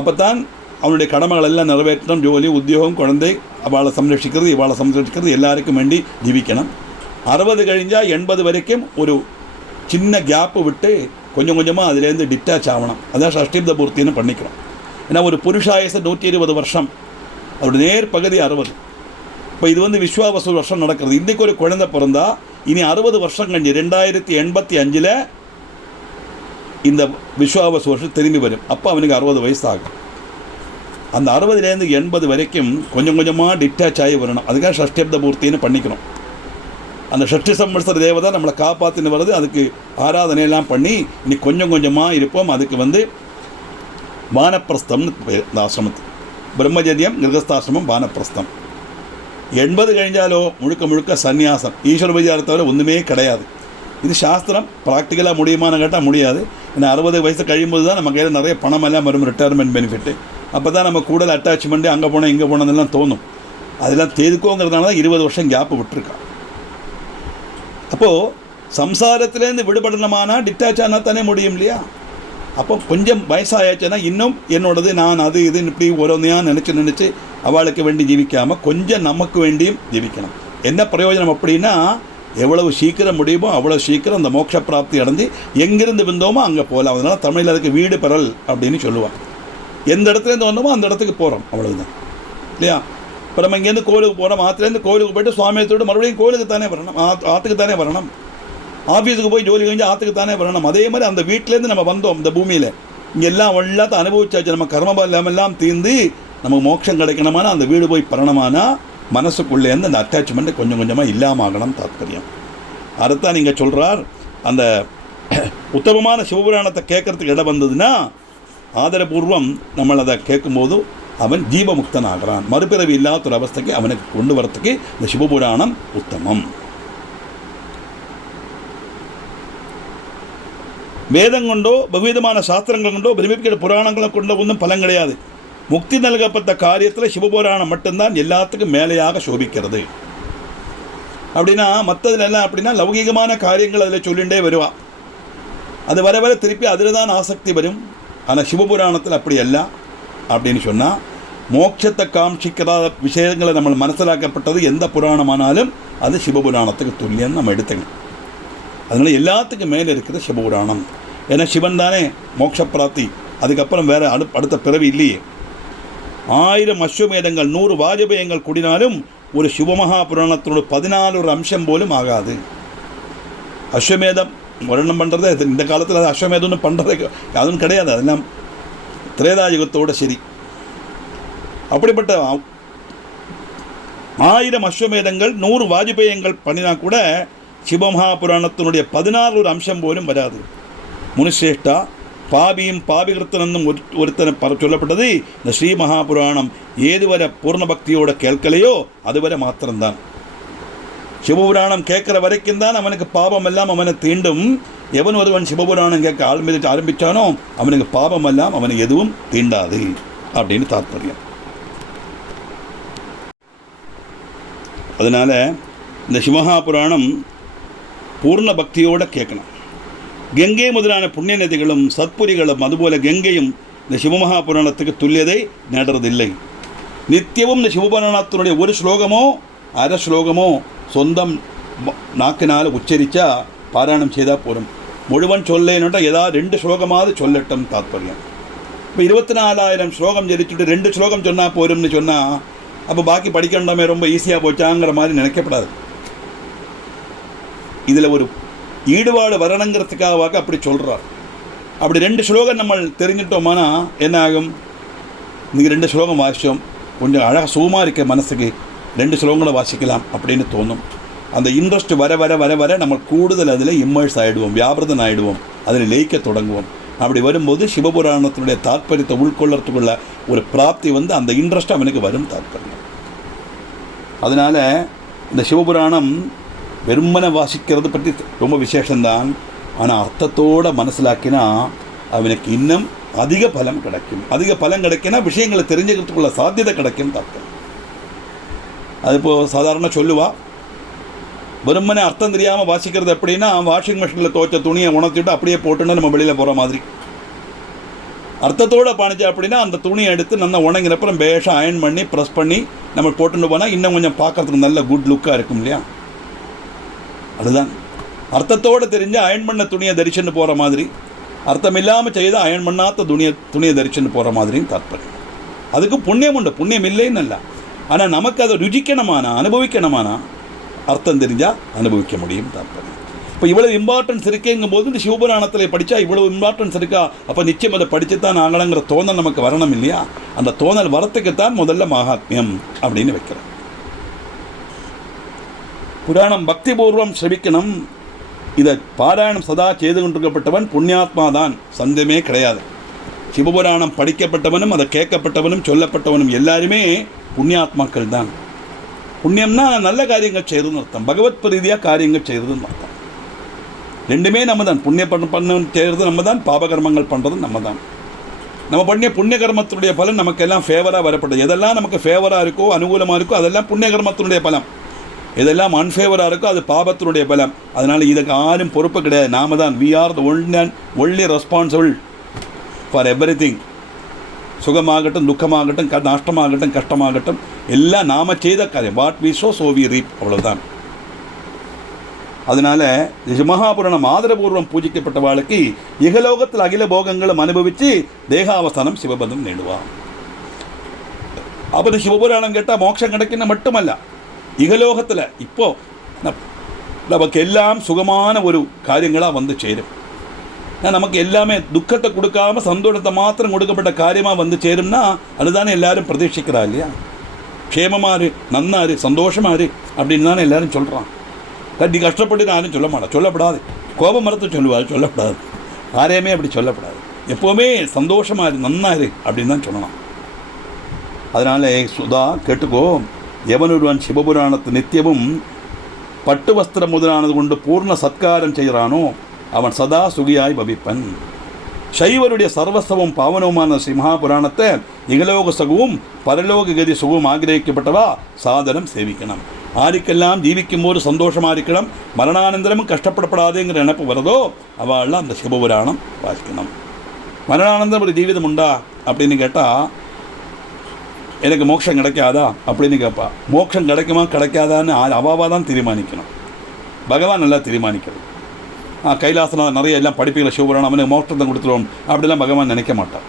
அப்போ தான் அவனுடைய கடமைகள் எல்லாம் நிறைவேற்றணும். ஜோலி, உத்தியோகம், குழந்தை, அவளை சம்ரட்சிக்கிறது, இவாளை சம்ரட்சிக்கிறது, எல்லாருக்கும் வேண்டி ஜீவிக்கணும். 60 கழிஞ்சால் 80 வரைக்கும் ஒரு சின்ன கேப்பு விட்டு கொஞ்சம் கொஞ்சமாக அதுலேருந்து டிட்டாச் ஆகணும். அதான் ஷஷ்டிப்த பூர்த்தின்னு பண்ணிக்கிறோம். ஏன்னா ஒரு புருஷாயச 120 வருஷம், அவருடைய நேர் பகுதி 60. இப்போ இது விஸ்வாவசு வருஷம் நடக்கிறது. இன்றைக்கி ஒரு குழந்தை பிறந்தா இனி 60 வருஷம் கழிஞ்சு 2085 இந்த விஸ்வாவசு வருஷம் திரும்பி வரும். அப்போ அவனுக்கு 60 வயசு ஆகும். அந்த 60லேருந்து 80 வரைக்கும் கொஞ்சம் கொஞ்சமாக டிட்டாச் ஆகி வரணும். அதுக்காக ஷஷ்டிப்த பூர்த்தின்னு பண்ணிக்கணும். அந்த ஷஷ்டி சம்வத்சர தேவதை நம்மளை காப்பாற்றின்னு வருது. அதுக்கு ஆராதனையெல்லாம் பண்ணி இனி கொஞ்சம் கொஞ்சமாக இருப்போம். அதுக்கு வானப்பிரஸ்தம்னு இந்த ஆசிரமத்துக்கு பிரம்மச்சரியம், கிரகஸ்தாசிரமம், வானப்பிரஸ்தம். 80 கழிஞ்சாலோ முழுக்க முழுக்க சந்நியாசம், ஈஸ்வர விசாரத்தவரை ஒன்றுமே கிடையாது. இது சாஸ்திரம். ப்ராக்டிக்கலாக முடியுமான்னு கேட்டால் முடியாது. ஏன்னா 60 வயசு கழியும்போது தான் நம்ம கையில் நிறைய பணமெல்லாம் வரும், ரிட்டையர்மெண்ட் பெனிஃபிட்டு. அப்போ தான் நம்ம கூடுதல் அட்டாச்மெண்ட்டு அங்கே போனோம் இங்கே போனதெல்லாம் தோணும். அதெல்லாம் தேதுக்கோங்கிறதுனால தான் 20 வருஷம் கேப்பு விட்டுருக்கான். அப்போது சம்சாரத்துலேருந்து விடுபடணுமானா டிட்டாச் ஆனால் தானே முடியும் இல்லையா? அப்போ கொஞ்சம் வயசாயாச்சுன்னா இன்னும் என்னோடது, நான் அது இதுன்னு இப்படி ஒருனையாக நினச்சி அவளுக்கு வேண்டி ஜீவிக்காமல் கொஞ்சம் நமக்கு வேண்டியும் ஜீவிக்கணும். என்ன பிரயோஜனம் அப்படின்னா, எவ்வளவு சீக்கிரம் முடியுமோ அவ்வளோ சீக்கிரம் அந்த மோட்ச பிராப்தி அடைஞ்சு எங்கிருந்து வந்தோமோ அங்கே போகலாம். அதனால் தமிழில் அதுக்கு வீடு பெறல் அப்படின்னு சொல்லுவாள். எந்த இடத்துலேருந்து வந்தோமோ அந்த இடத்துக்கு போகிறோம், அவ்வளவுதான் இல்லையா? இப்போ நம்ம இங்கேருந்து கோவிலுக்கு போகிறோம், ஆற்றுலேருந்து கோவிலுக்கு போய்ட்டு சுவாமியத்தோடு மறுபடியும் கோவிலுக்கு தானே வரணும், ஆற்றுக்கு தானே வரணும். ஆஃபீஸுக்கு போய் ஜோலி கழிஞ்சு ஆற்றுக்கு தானே வரணும். அதே மாதிரி அந்த வீட்டிலேருந்து நம்ம வந்தோம் இந்த பூமியில், இங்கே எல்லாம் எல்லாத்தையும் அனுபவிச்சாச்சு. நம்ம கர்மபலமெல்லாம் தீர்ந்து நமக்கு மோட்சம் கிடைக்கணுமானா அந்த வீடு போய் பரணமானா மனசுக்குள்ளேருந்து அந்த அட்டாச்மெண்ட்டு கொஞ்சம் கொஞ்சமாக இல்லாமல் ஆகணும் தாத்பரியம். அதைத்தான் நீங்கள் சொல்கிறார். அந்த உத்தமமான சிவபுராணத்தை கேட்குறதுக்கு இடம் வந்ததுன்னா ஆதரபூர்வம் நம்ம அதை கேட்கும்போது அவன் ஜீவமுக்தன் ஆகிறான். மறுபிறவி இல்லாத ஒரு அவஸ்தைக்கு அவனுக்கு கொண்டு வரத்துக்கு இந்த சிவபுராணம் உத்தமம். வேதம் கொண்டோ பகுவிதமான சாஸ்திரங்கள் கொண்டோ பிரமிக்கிற புராணங்களை கொண்டோ ஒன்றும் பலன் கிடையாது. முக்தி நல்கப்பட்ட காரியத்தில் சிவபுராணம் மட்டும்தான் எல்லாத்துக்கும் மேலேயாக சோபிக்கிறது. அப்படின்னா மற்றதுல எல்லாம் அப்படின்னா லௌகிகமான காரியங்கள் அதில் சொல்லிகிட்டே வருவான். அது வர வர திருப்பி அதில் தான் ஆசக்தி வரும். ஆனால் சிவபுராணத்தில் அப்படி அல்ல. அப்படின்னு சொன்னால் மோட்சத்தை காமிச்சிக்கிற விஷயங்களை நம்ம மனசிலாக்கப்பட்டது எந்த புராணமானாலும் அது சிவபுராணத்துக்கு துல்லியன்னு நம்ம எடுத்துக்கணும். அதனால் எல்லாத்துக்கும் மேலே இருக்கிற சிவபுராணம். ஏன்னா சிவன் தானே மோட்ச பிராப்தி, அதுக்கப்புறம் வேறு அடுத்த பிறவி இல்லையே. 1000 அஸ்வமேதங்கள் 100 வாஜபேயங்கள் கூடினாலும் ஒரு சிவமகா புராணத்தோட 14 அம்சம் போலும் ஆகாது. அஸ்வமேதம் வருணம் பண்ணுறது இந்த காலத்தில் அது அஸ்வமேதம்னு பண்ணுறது அதுவும் கிடையாது. அதெல்லாம் திரேதாயுகத்தோடு சரி. அப்படிப்பட்ட 1000 அஸ்வமேதங்கள் 100 வாஜபேயங்கள் பண்ணினா கூட சிவமகா புராணத்தினுடைய 14 அம்சம் போலும் வராது. முனிசிரேஷ்டா பாபியும் பாபிகிருத்தனும் ஒருத்தனை சொல்லப்பட்டது இந்த ஸ்ரீ மகாபுராணம் ஏதுவரை பூர்ண பக்தியோட கேட்கலையோ அதுவரை மாத்திரம்தான். சிவபுராணம் கேட்குற வரைக்கும் தான் அவனுக்கு பாபம் எல்லாம் அவனை தீண்டும். எவன் ஒருவன் சிவபுராணம் கேட்க ஆரம்பித்தானோ அவனுக்கு பாபம் எல்லாம் அவனை எதுவும் தீண்டாது அப்படின்னு தாத்பரியம். அதனால் இந்த சிவமகாபுராணம் பூர்ண பக்தியோடு கேட்கணும். கங்கை முதலான புண்ணிய நதிகளும் சத்புரிகளும் அதுபோல கங்கையும் இந்த சிவமகாபுராணத்துக்கு துல்லியதை நேடுறதில்லை. நித்தியமும் இந்த சிவபுராணத்தினுடைய ஒரு ஸ்லோகமோ அரை ஸ்லோகமோ சொந்தம் நாக்கினால் உச்சரித்தா பாராயணம் செய்தால் போகும். முழுவன் சொல்லேன்னுட்டா ஏதாவது 2 ஸ்லோகமாவது சொல்லட்டும் தாத்பரியம். இப்போ 24,000 ஸ்லோகம் ஜெரிச்சுட்டு 2 ஸ்லோகம் சொன்னால் போரும்னு சொன்னால் அப்போ பாக்கி படிக்கணுமே ரொம்ப ஈஸியாக போச்சாங்கிற மாதிரி நினைக்கப்படாது. இதில் ஒரு ஈடுபாடு வரணுங்கிறதுக்காக அப்படி சொல்கிறார். அப்படி 2 ஸ்லோகம் நம்ம தெரிஞ்சிட்டோமானா என்ன ஆகும்? இன்றைக்கி 2 ஸ்லோகம் வாசித்தோம், கொஞ்சம் அழகாக சுகமாக இருக்க மனசுக்கு 2 ஸ்லோகங்களை வாசிக்கலாம் அப்படின்னு தோணும். அந்த இன்ட்ரெஸ்ட் வர வர வர வர நம்ம கூடுதல் அதில் இம்மர்ஸ் ஆகிடுவோம், வியாபிரதன் ஆகிடுவோம், அதில் லயிக்க தொடங்குவோம். அப்படி வரும்போது சிவபுராணத்தினுடைய தாற்பயத்தை உள்கொள்ளறதுக்குள்ள ஒரு பிராப்தி அந்த இன்ட்ரெஸ்ட் அவனுக்கு வரும் தாற்பயம். அதனால் இந்த சிவபுராணம் வெறுமனை வாசிக்கிறது பற்றி ரொம்ப விசேஷம்தான். ஆனால் அர்த்தத்தோடு மனசிலாக்கினா அவனுக்கு இன்னும் அதிக பலம் கிடைக்கும். அதிக பலம் கிடைக்கினா விஷயங்களை தெரிஞ்சுக்கிறதுக்குள்ள சாத்தியதை கிடைக்கும் தாக்கம். அது இப்போது சாதாரண சொல்லுவா, வெறுமனே அர்த்தம் தெரியாமல் வாசிக்கிறது எப்படின்னா, வாஷிங் மிஷினில் துவைச்ச துணியை உணர்த்திட்டு அப்படியே போட்டுன்னு நம்ம வெளியில் போகிற மாதிரி. அர்த்தத்தோடு பாணிச்சா அப்படின்னா அந்த துணியை எடுத்து நல்லா உணங்கினப்புறம் பேஷாக அயன் பண்ணி ப்ரெஸ் பண்ணி நம்ம போட்டுன்னு போனால் இன்னும் கொஞ்சம் பார்க்குறதுக்கு நல்ல குட் லுக்காக இருக்கும் இல்லையா? அதுதான் அர்த்தத்தோடு தெரிஞ்சு அயன் பண்ண துணியை தரிச்சுன்னு போகிற மாதிரி, அர்த்தம் இல்லாமல் செய்து அயன் பண்ணாத துணியை தரிச்சுன்னு போகிற மாதிரியும் தாற்பயம். அதுக்கு புண்ணியம் உண்டு, புண்ணியம் இல்லைன்னு இல்லை. ஆனால் நமக்கு அதை ருச்சிக்கணுமானா, அனுபவிக்கணுமானா அர்த்தம் தெரிஞ்சால் அனுபவிக்க முடியும் தாற்பயம். இப்போ இவ்வளவு இம்பார்ட்டன்ஸ் இருக்கேங்கும் போது இந்த சிவபுராணத்தில் படித்தா இவ்வளவு இம்பார்ட்டன்ஸ் இருக்கா, அப்போ நிச்சயம் அதை படித்து தான் ஆகணுங்கிற தோணல் நமக்கு வரணும் இல்லையா? அந்த தோணல் வரத்துக்குத்தான் முதல்ல மகாத்மியம் அப்படின்னு வைக்கிறோம். புராணம் பக்திபூர்வம் செபிக்கணும். இதை பாராயணம் சதா செய்து கொண்டிருக்கப்பட்டவன் புண்ணியாத்மா தான், சந்தேகமே கிடையாது. சிவபுராணம் படிக்கப்பட்டவனும் அதை கேட்கப்பட்டவனும் சொல்லப்பட்டவனும் எல்லாருமே புண்ணியாத்மாக்கள் தான். புண்ணியம்னா நல்ல காரியங்கள் செய்கிறதுன்னு அர்த்தம், பகவத் பிரீதியாக காரியங்கள் செய்கிறதுன்னு அர்த்தம். ரெண்டுமே நம்ம தான். புண்ணிய பண்ண செய்கிறது நம்ம தான், பாபகர்மங்கள் பண்ணுறது நம்ம தான். நம்ம பண்ணிய புண்ணிய கர்மத்தினுடைய பலன் நமக்கெல்லாம் ஃபேவராக வரப்படுது. எதெல்லாம் நமக்கு ஃபேவராக இருக்கோ, அனுகூலமாக இருக்கோ, அதெல்லாம் புண்ணிய கர்மத்தினுடைய பலம். எதெல்லாம் அன்ஃபேவராக இருக்கோ அது பாபத்தினுடைய பலம். அதனால் இதுக்கு யாரும் பொறுப்பு கிடையாது, நாம தான். We are the only responsible for everything. சுகமாகட்டும், துக்கமாகட்டும், நஷ்டமாகட்டும், கஷ்டமாகட்டும், எல்லாம் நாம் செய்த காரியம். What we sow so we reap, அவ்வளோதான். அதனால் மகாபுராணம் ஆதரபூர்வம் பூஜிக்கப்பட்டவாளுக்கு இகலோகத்தில் அகில போகங்களும் அனுபவித்து தேகாவசானம் சிவபதம் நேடுவான். அப்போ சிவபுராணம் கேட்டால் மோட்சம் கிடைக்குன்னு மட்டுமல்ல, இகலோகத்தில் இப்போது நமக்கு எல்லாம் சுகமான ஒரு காரியங்களாக வந்து சேரும். நமக்கு எல்லாமே துக்கத்தை கொடுக்காம சந்தோஷத்தை மாத்திரம் கொடுக்கப்பட்ட காரியமாக வந்து சேரும்னா அதுதானே எல்லாரும் பிரதீட்சிக்கிறா இல்லையா? க்ஷேமமாறு, நன்னாரு, சந்தோஷமாரு அப்படின்னு தானே எல்லாரும் சொல்கிறான். கட்டி கஷ்டப்பட்டு யாரும் சொல்ல மாட்டா, சொல்லப்படாது. கோபம் மரத்தை சொல்லுவார், சொல்லப்படாது. யாரையுமே அப்படி சொல்லப்படாது. எப்போவுமே சந்தோஷமாரு, நன்னாரு அப்படின்னு தான் சொல்லலாம். அதனால் சுதா கேட்டுக்கோ, எவனொருவன் சிவபுராணத்து நித்தியமும் பட்டு வஸ்திரம் முதலானது கொண்டு பூர்ண சத்காரம் செய்கிறானோ அவன் சதா சுகியாய் பவிப்பன். சைவருடைய சர்வசவம் பாவனவுமான மகாபுராணத்தை இகலோக சகுவும் பரலோக கதி சுகவும் ஆகிரகிக்கப்பட்டவா சாதனம் சேவிக்கணும். ஆருக்கெல்லாம் ஜீவிக்கும் போது சந்தோஷமாக இருக்கணும், மரணானந்தரமும் கஷ்டப்படப்படாதுங்கிற நினைப்பு வருதோ அவள்லாம் அந்த சிவபுராணம் வாசிக்கணும். மரணானந்தரம் ஒரு ஜீவிதம் உண்டா அப்படின்னு கேட்டால் எனக்கு மோட்சம் கிடைக்காதா அப்படின்னு கேட்பா. மோட்சம் கிடைக்குமா கிடைக்காதான்னு அவாவாக தான் தீர்மானிக்கணும். பகவான் நல்லா தீர்மானிக்கிறது. கைலாசனம் நிறைய எல்லாம் படிப்புகளை சிவபுராணம் அவனுக்கு மோட்சத்தை கொடுத்துருவோம் அப்படிலாம் பகவான் நினைக்க மாட்டான்.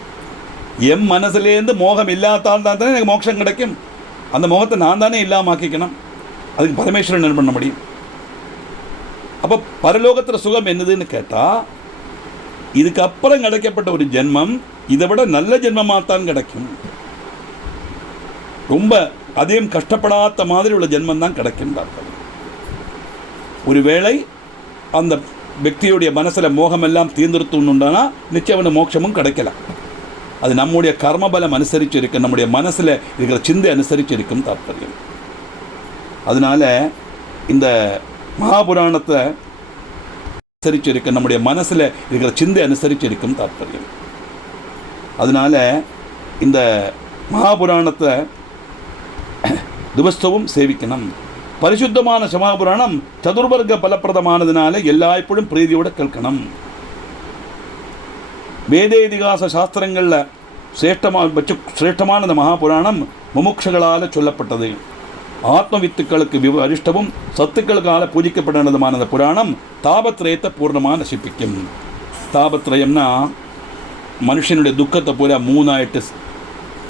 என் மனசுலேருந்து மோகம் இல்லாதால் தான் தானே எனக்கு மோட்சம் கிடைக்கும். அந்த மோகத்தை நான் தானே இல்லாமல் ஆக்கிக்கணும். அதுக்கு பரமேஸ்வரன் என்ன பண்ண முடியும்? அப்போ பரலோகத்தில் சுகம் என்னதுன்னு கேட்டால் இதுக்கப்புறம் கிடைக்கப்பட்ட ஒரு ஜென்மம் இதை விட நல்ல ஜென்மமாகத்தான் கிடைக்கும். ரொம்ப அதையும் கஷ்டப்படாத மாதிரி உள்ள ஜென்மம் தான் கிடைக்கின்றார்கள். ஒருவேளை அந்த व्यक्तियोடைய மனசுல மோகம் எல்லாம் தீர்ந்துருத்துன்னுண்டானா நிச்சயமான மோட்சமும் கிடைக்கல. அது நம்முடைய கர்மபலம் அனுசரிச்சு இருக்கு, நம்முடைய மனசுல இருக்கிற சிந்தை அனுசரிச்சு இருக்கும் தாற்பயம். அதனால இந்த மகாபுராணத்தை அனுசரிச்சு இருக்கு, நம்முடைய மனசுல இருக்கிற சிந்தை அனுசரிச்சு இருக்கும் தாற்பயம். அதனால இந்த மகாபுராணத்தை திவசவும் சேவிக்கணும். பரிசுத்தமான மகாபுராணம் சதுர்வர்க்க பலப்பிரதமானதுனால எல்லா எப்பொழுதும் பிரீதியோட கேட்கணும். வேதேதிகாச சாஸ்திரங்களில் சிரேஷ்டமான இந்த மகாபுராணம் முமுட்சுகளால் சொல்லப்பட்டது. ஆத்ம வித்துக்களுக்கு அரிஷ்டமும் சத்துக்களுக்கால பூஜிக்கப்பட்டதுமான இந்த புராணம் தாபத்ரயத்தை பூர்ணமாக நசிப்பிக்கும். தாபத்ரயம்னா மனுஷனுடைய துக்கத்தை பூரா மூணாயிட்டு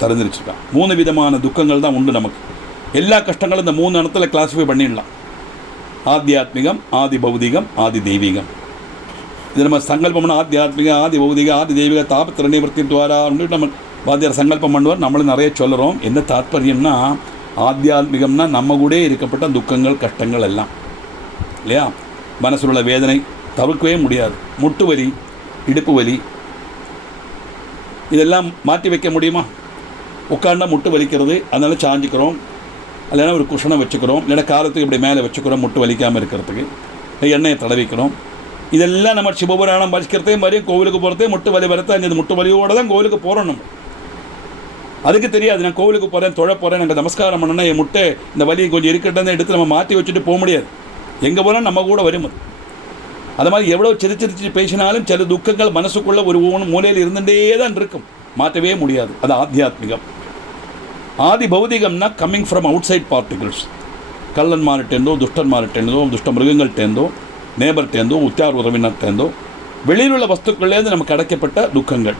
திறந்துருச்சுருக்கான். 3 விதமான துக்கங்கள் தான் உண்டு நமக்கு. எல்லா கஷ்டங்களும் இந்த 3 இடத்துல கிளாஸிஃபை பண்ணிடலாம். ஆத்தியாத்மிகம், ஆதி பௌதிகம், ஆதி தெய்வீகம். இது நம்ம சங்கல்பம்னா ஆத்தியாத்மிக, ஆதி பௌதிக, ஆதி தெய்வீக தாபத்திர நிவர்த்தி துவாரா நம்ம வாத்தியார் சங்கல்பம் பண்ணுவார். நம்மளும் நிறைய சொல்லுறோம். என்ன தாற்பயம்னா ஆத்தியாத்மிகம்னா நம்ம கூட இருக்கப்பட்ட துக்கங்கள் கஷ்டங்கள் எல்லாம் இல்லையா? மனசில் உள்ள வேதனை தவிர்க்கவே முடியாது. முட்டு வலி, இடுப்பு வலி, இதெல்லாம் மாற்றி வைக்க முடியுமா? உட்காண்டா முட்டு வலிக்கிறது, அதனால் சாஞ்சிக்கிறோம். இல்லைன்னா ஒரு குஷனை வச்சுக்கிறோம், இல்லைன்னா காலத்துக்கு இப்படி மேலே வச்சுக்கிறோம் முட்டு வலிக்காமல் இருக்கிறதுக்கு, எண்ணெயை தடவிக்கிறோம். இதெல்லாம் நம்ம சிவபுராணம் படிக்கிறதே மாதிரியும் கோவிலுக்கு போகிறதே முட்டு வலி வரத்தை அங்கே முட்டு வலியோடு தான் கோவிலுக்கு போகிறோம். நம்ம அதுக்கு தெரியாது, நான் கோவிலுக்கு போகிறேன், தொழ போகிறேன், நாங்கள் நமஸ்காரம் பண்ணணும்னா என் முட்டை இந்த வலி கொஞ்சம் இருக்கட்டும் எடுத்து நம்ம மாற்றி வச்சுட்டு போக முடியாது. எங்கே போனால் நம்ம கூட வரும். அது மாதிரி எவ்வளோ சிரிச்சிரிச்சு பேசினாலும் சில துக்கங்கள் மனசுக்குள்ளே ஒரு மூலையில் இருந்துகிட்டே தான் இருக்கும், மாற்றவே முடியாது. அது ஆத்தியாத்மிகம். ஆதி பௌதிகம்னா coming from outside particles, கள்ளன்மார்ட்டேந்தோ துஷ்டன்மார்ட்டேந்தோ துஷ்ட மிருகங்கள்டேந்தோ நேபர்ட்டேந்தோ உத்தியார் உறவினர்ட்டேந்தோ வெளியில் உள்ள வஸ்துக்கள்லேருந்து நமக்கு கிடைக்கப்பட்ட துக்கங்கள்.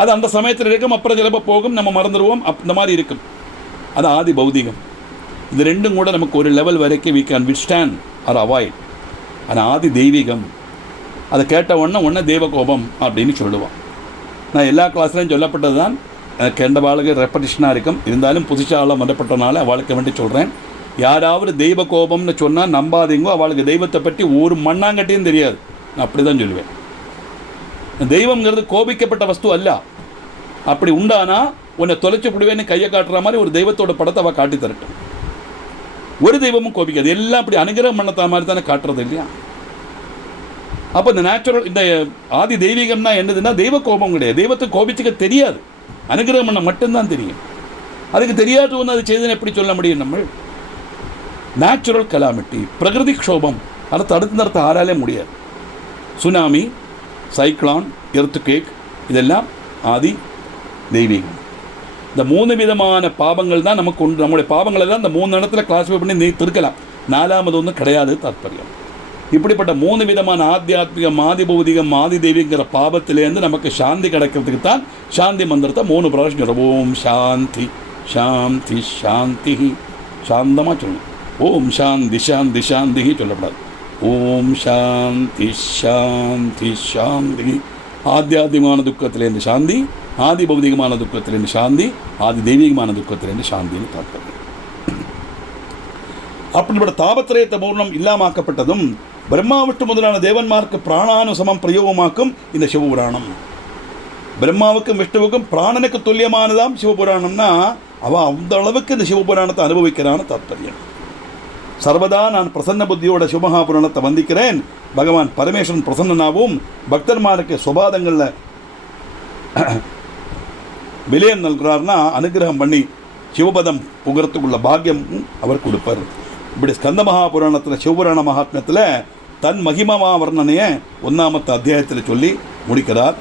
அது அந்த சமயத்தில் இருக்கும், அப்புறம் சிலப்போ போகும், நம்ம மறந்துடுவோம், இந்த மாதிரி இருக்கும். அது ஆதி பௌதிகம். இது ரெண்டும் கூட நமக்கு ஒரு லெவல் வரைக்கும் we can withstand or avoid. ஆனால் ஆதி தெய்வீகம், அதை கேட்ட உடனே தெய்வ கோபம் அப்படின்னு சொல்லுவான். நான் எல்லா கிளாஸ்லையும் சொல்லப்பட்டது தான், கேண்ட வாழ்க்கை ரெப்படிஷனாக இருக்கும். இருந்தாலும் புதுசாக மறப்பட்டனால அவளுக்கு வேண்டி சொல்கிறேன். யாராவது தெய்வ கோபம்னு சொன்னால் நம்பாதீங்கோ, அவளுக்கு தெய்வத்தை பற்றி ஒரு மண்ணாங்கட்டியும் தெரியாது. நான் அப்படி தான் சொல்லுவேன். தெய்வம்ங்கிறது கோபிக்கப்பட்ட வஸ்து அல்ல. அப்படி உண்டானா உன்னை தொலைச்சி விடுவேன்னு கையை காட்டுற மாதிரி ஒரு தெய்வத்தோட படத்தை அவள் காட்டி தரட்டும். ஒரு தெய்வமும் கோபிக்காது, எல்லாம் அப்படி அனுகிரகம் பண்ணத்த மாதிரி தானே காட்டுறது இல்லையா? அப்போ இந்த நேச்சுரல், இந்த ஆதி தெய்வீகம்னா என்னதுன்னா தெய்வ கோபம் கிடையாது. தெய்வத்தை கோபிச்சுக்க தெரியாது, அனுகிரகம் பண்ண மட்டும்தான் தெரியும். அதுக்கு தெரியாது ஒன்று அது செய்துன்னு எப்படி சொல்ல முடியும்? நம்ம நேச்சுரல் கலாமிட்டி, பிரகிருதி க்ஷோபம், அதை தடுத்து நிறுத்த ஆராலே முடியாது. சுனாமி, சைக்ளான், எர்த்குவேக், இதெல்லாம் ஆதி தெய்வீகம். இந்த 3 விதமான பாவங்கள் தான் நமக்கு உண்டு. நம்முடைய பாவங்களை தான் இந்த 3 இடத்துல கிளாஸிஃபை பண்ணி நீ திருக்கலாம். 4வது ஒன்று கிடையாது தாற்பயம். இப்படிப்பட்ட 3 விதமான ஆத்தியாத்மிகம், ஆதி பௌதிகம், ஆதி தெய்வீங்கிற பாவத்திலேருந்து நமக்கு சாந்தி கிடைக்கிறதுக்கு தான் சாந்தி மந்திரத்தை 3 பிராവശ്யம் ஓம் சாந்தி சாந்தி சாந்தி சாந்தமாக சொல்லணும். ஓம் சாந்தி சாந்தி சாந்தி சொல்லப்படாது. ஓம் சாந்தி சாந்தி சாந்தி. ஆத்தியாத்மிகமான துக்கத்திலேருந்து சாந்தி, ஆதி பௌதிகமான துக்கத்திலேருந்து சாந்தி, ஆதி தெய்வீகமான துக்கத்திலேருந்து சாந்தின்னு தாற்பயம். அப்படிப்பட்ட தாபத்திரயத்தை பூர்ணம் இல்லாமாக்கப்பட்டதும் பிரம்மா விட்டு முதலான தேவன்மார்க்கு பிராணானுசமம் பிரயோகமாக்கும் இந்த சிவபுராணம். பிரம்மாவுக்கும் விஷ்ணுவுக்கும் பிராணனுக்கு துல்லியமானதாம் சிவபுராணம்னா அவன் அந்த அளவுக்கு இந்த சிவபுராணத்தை அனுபவிக்கிறான்னு தாற்பயம். சர்வதா நான் பிரசன்ன புத்தியோட சிவமகாபுராணத்தை வந்திக்கிறேன். பகவான் பரமேஸ்வரன் பிரசன்னனாகவும் பக்தர்மாருக்கு சுபாதங்களில் விலையம் நல்கிறார்னா அனுகிரகம் பண்ணி சிவபதம் புகரத்துக்குள்ள பாக்கியம் அவர் கொடுப்பார். இப்படி ஸ்கந்த மகாபுராணத்தில் சிவபுராண மகாத்மியத்தில் தன் மகிமமா வர்ணனையை 1ஆமத்து அத்தியாயத்தில் சொல்லி முடிக்கிறார்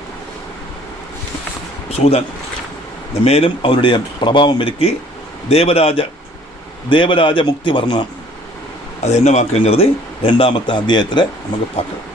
சூதன். இந்த மேலும் அவருடைய பிரபாவம் இருக்கு. தேவராஜ முக்தி வர்ணனம் அது என்ன வாக்குங்கிறது 2ஆமத்து அத்தியாயத்தில் நமக்கு பார்க்கலாம்.